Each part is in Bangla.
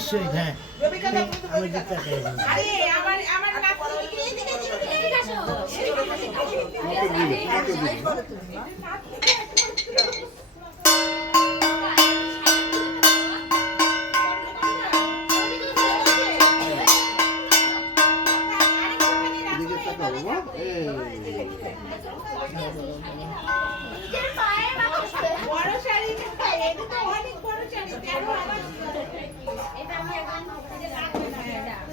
পঁচিশ হ্যাঁ। বড় শাড়ি বড় শাড়ি দেখো আমার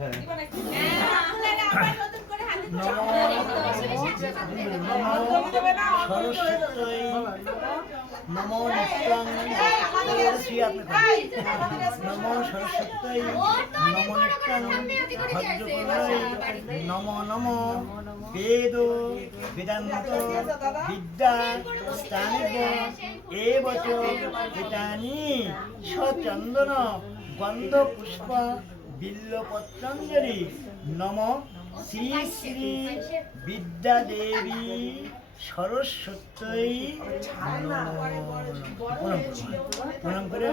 হ্যাঁ। হাতে সরস্বতী নমো নমো। সরস্বতী নমো নিত্যং ভদ্রকলয় নমো নমো বেদ বেদান্ত বিদ্যা স্থানিব এব চ এতানি সচন্দন গন্ধ পুষ্প বিল্লপত্রাঞ্জলি নম শ্রী শ্রী বিদ্যা দেবী সরস্বতী। প্রণাম। প্রণাম করে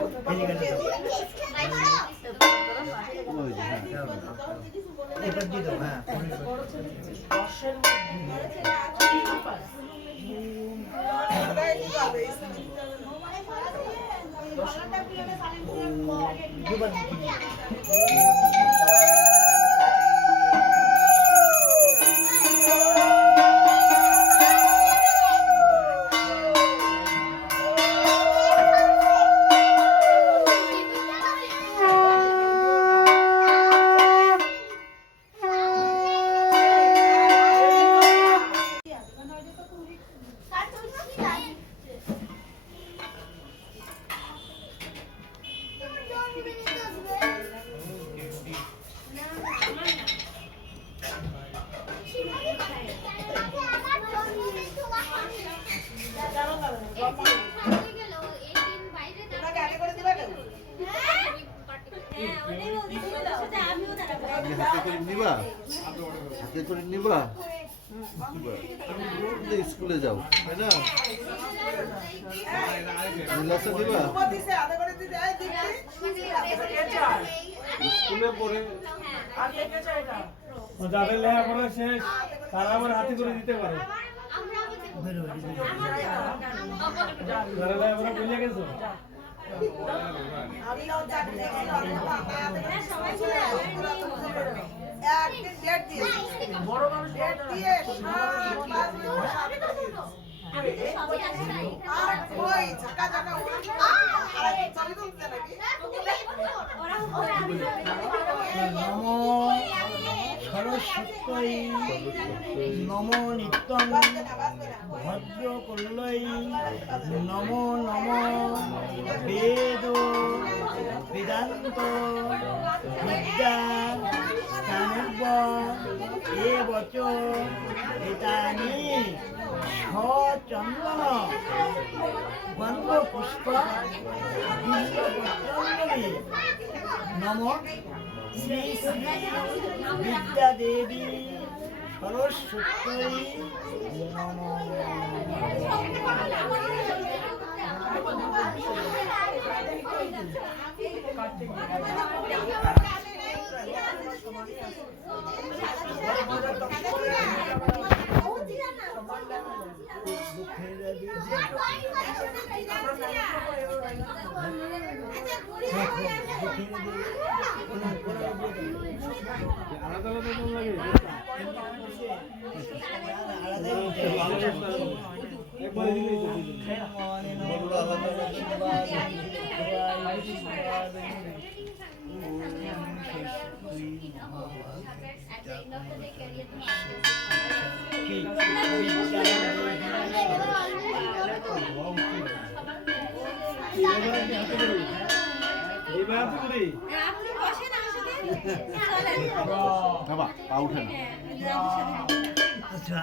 হাতে করে নিবা স্কুলে যাও তাই না স্কুলে পড়ে যাদের লেখাপড়া শেষ, তারা আবার হাতে করে দিতে পারে। আর কই ঝাকা ঝাকা আর চাবি তুলতে নাকি নমো সরস্বতী নমো নিত্যং ভদ্র কল্লৈ নমো নমো বেদ বেদান্ত বিদ্যা স্থানিব এব চ এতানি সচন্দন গন্ধ পুষ্প নম বিদ্যা দেবী সরস্বতী নম আলাদা আলাদা তো লাগে একবার দিলেই আপনি বসেন আমার সাথে বাবা পা উঠে না আচ্ছা